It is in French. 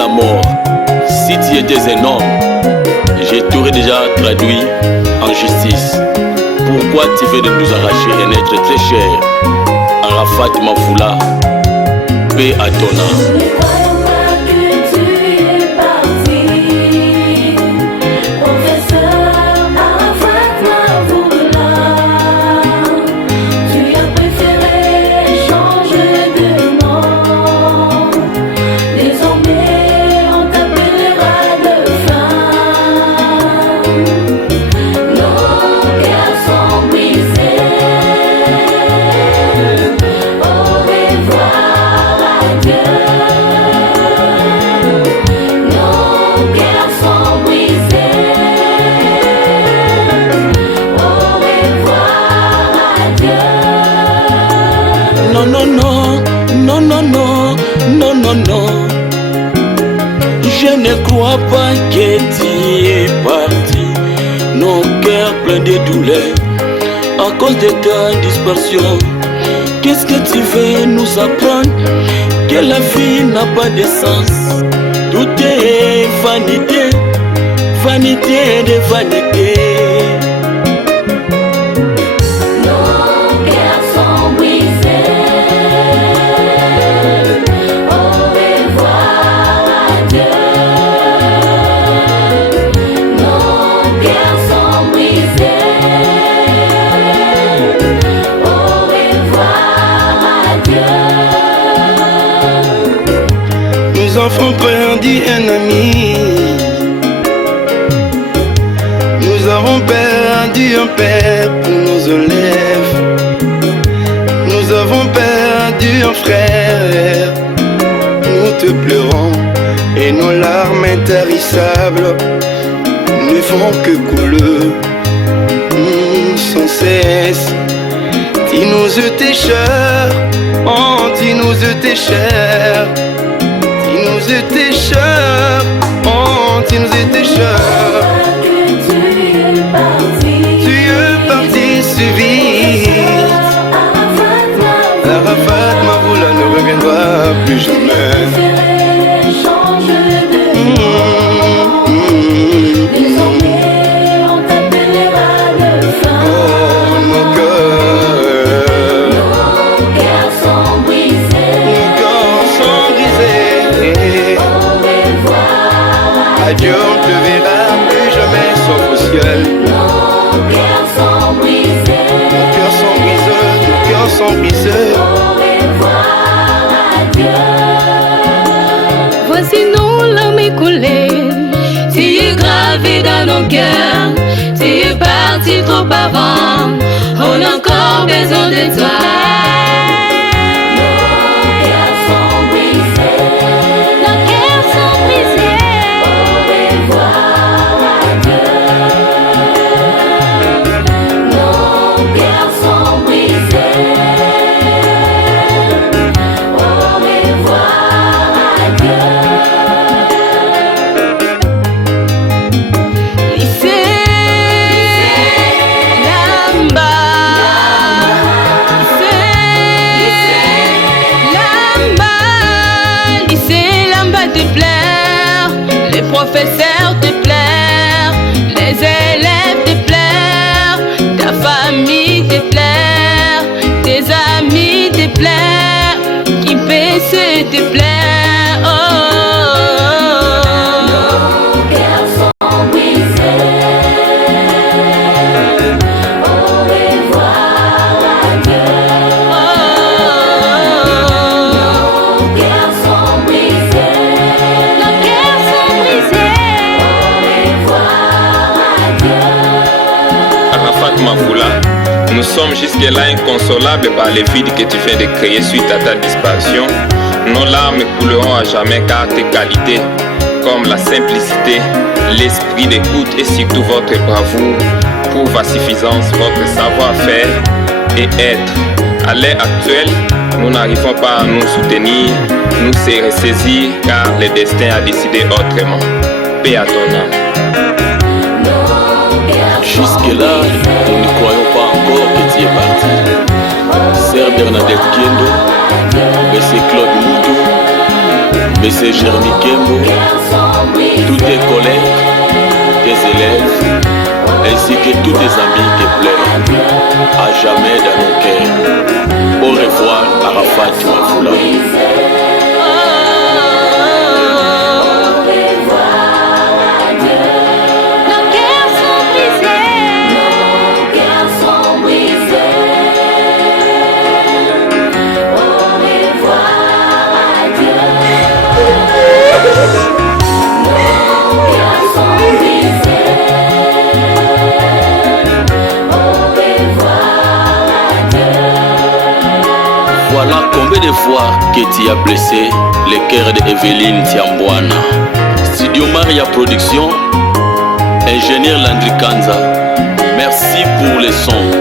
la mort. Si tu étais un homme, je t'aurais déjà traduit en justice. Pourquoi tu veux de nous arracher un être très cher? Arafat Mafoula, paix à ton âme. Non, je ne crois pas que tu es parti. Nos cœurs pleins de douleur à cause de ta dispersion. Qu'est-ce que tu veux nous apprendre? Que la vie n'a pas de sens. Tout est vanité, vanité de vanité. Nous avons perdu un ami. Nous avons perdu un père pour nos élèves. Nous avons perdu un frère. Nous te pleurons et nos larmes intarissables ne font que couler sans cesse. Dis-nous tes chers, oh dis-nous tes chers. Dis-nous tes chers, oh dis-nous tes chers. Tu es parti si vite. Arafat Mafoula ne reviendra plus jamais. Adieu, on te verra plus jamais sauf au ciel. Nos cœurs sont brisés. Nos cœurs sont brisés, nos cœurs sont brisés. Au revoir, adieu. Voici nos larmes écoulées. Tu es gravé dans nos cœurs. Tu es parti trop avant. On a encore besoin de toi. Les professeurs te pleurent, les élèves te pleurent, ta famille te pleure, tes amis te pleurent, qui baissent te pleure. Nos cœurs sont brisés. Au revoir, adieu. Nos cœurs sont brisés. Arafat Mafoula, nous sommes jusque-là inconsolables par les vides que tu viens de créer suite à ta disparition. Nos larmes couleront à jamais car tes qualités, comme la simplicité, l'esprit d'écoute et surtout votre bravoure, prouvent à suffisance votre savoir-faire et être. À l'heure actuelle, nous n'arrivons pas à nous soutenir, nous se ressaisir car le destin a décidé autrement. Paix à ton âme. Jusque-là, nous ne croyons pas encore que tu es parti. Sœur Bernadette Kendo, M. Claude Moutou, Monsieur Jérémy Kembo, tous tes collègues, tes élèves, ainsi que tous tes amis te pleurent, à jamais dans nos cœurs. Au revoir, Arafat Mafoula. Voilà combien de fois que tu as blessé le cœur d'Evelyne Tiambouana. Studio Maria Production, ingénieur Landry Kanza. Merci pour les sons.